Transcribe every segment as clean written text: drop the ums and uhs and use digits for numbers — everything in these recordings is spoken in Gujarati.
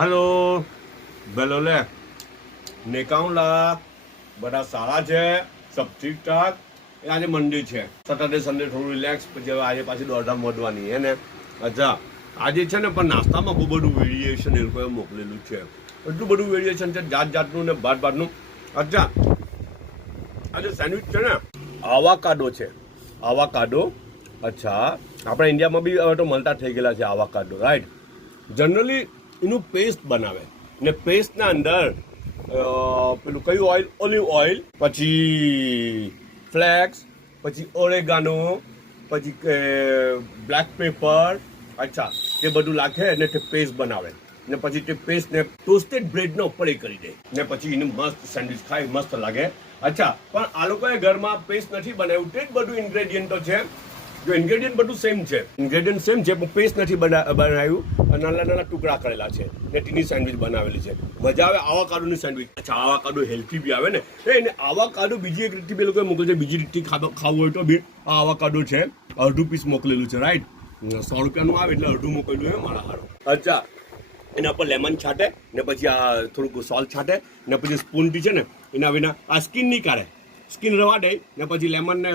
हेलो बेलोले नेकाउला बड़ा सारा છે सब ठीक ठाक આજે મંડે છે સેટરડે સન્ડે થોડું રિલેક્સ પછી હવે આજે પાછી દોડધામ વધવાની હે ને અચ્છા આજે છે ને પણ નાસ્તામાં બહુ બધું વેરિએશન એ લોકોએ મોકલેલું છે એટલું બધું વેરિએશન છે જાત જાતનું ને ભાતનું અચ્છા આજે સેન્ડવિચ છે ને આવાકાડો છે આવાકાડો અચ્છા આપણા ઇન્ડિયામાં બી હવે તો મળતા થઈ ગયેલા છે આવાકાડો રાઈટ જનરલી એનું પેસ્ટ બનાવે ને પેસ્ટના અંદર પેલું કયું ઓઇલ ઓલિવ ઓઇલ પછી ફ્લેક્સ પછી ઓરેગાનો પછી બ્લેક પેપર અચ્છા તે બધું નાખે ને તે પેસ્ટ બનાવે ને પછી તે પેસ્ટને ટોસ્ટેડ બ્રેડના ઉપર એ કરી દે ને પછી એને મસ્ત સેન્ડવિચ ખાય મસ્ત લાગે અચ્છા પણ આ લોકોએ ઘરમાં પેસ્ટ નથી બનાવ્યું તે જ બધું ઇન્ગ્રેડિયન્ટો છે જો ઇન્ગ્રેડિયન્ટ બધું સેમ છે ઇન્ગ્રેડિયન્ટ સેમ છે પણ પેસ્ટ નથી બનાવ્યું નાના નાના ટુકડા કરેલા છે ને તેની સેન્ડવિચ બનાવેલી છે મજા આવે આવાકાડોની સેન્ડવિચ અચ્છા આવાકાડો હેલ્થી બી આવે ને એને આવાકાડો બીજી એક રીતથી બે લોકોએ મોકલે છે બીજી રીતથી ખાવું હોય તો બી આ આવાકાડો છે અડધું પીસ મોકલેલું છે રાઈટ 100 રૂપિયાનું આવે એટલે અડધું મોકલેલું છે મારા હારું અચ્છા એના પર લેમન છાંટે ને પછી આ થોડુંક સોલ્ટ છાંટે ને પછી સ્પૂનથી છે ને એના વિના આ સ્કિન નહીં કાઢે સ્કિન રવા દે ને પછી લેમન ને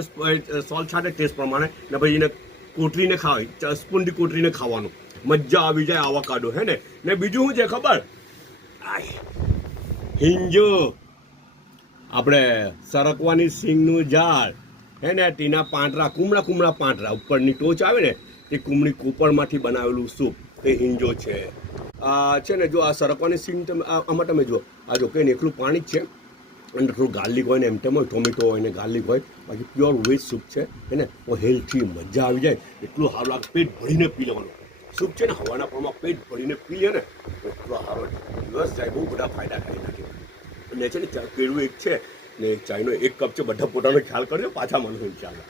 સોલ્ટ છાંટે ટેસ્ટ પ્રમાણે ને પછી એને કોટરીને ખાવાય સ્પૂનથી કોટરીને ખાવાનું મજા આવી જાય આવાકાડો હે ને બીજું શું છે ખબર હિંજો આપણે સરકવાની સિંગનું ઝાડ હે ને તેના પાંટરા કુમળા પાંટરા ઉપરની ટોચ આવે ને તે કુમળી કોપરમાંથી બનાવેલું સૂપ તે હિંજો છે આ છે ને જો આ સરકવાની સિંગ આમાં તમે જુઓ આ જો કંઈ એકલું પાણી જ છે અને થોડું ગાર્લિક હોય ને એમ તેમ હોય ટોમેટો હોય ને ગાર્લિક હોય બાકી પ્યોર વેજ સૂપ છે એને હેલ્થી મજા આવી જાય એટલું સારું લાગે પેટ ભરીને પી લેવાનું સૂપ છે ને હવાના પ્રમાણમાં પેટ ભરીને પી લે ને એટલો સારો દિવસ જાય બહુ બધા ફાયદા કરી નાખે અને છે ને કેળું એક છે ને ચાયનો એક કપ છે બધા પોતાનો ખ્યાલ કરજો પાછા મળશું ચાલો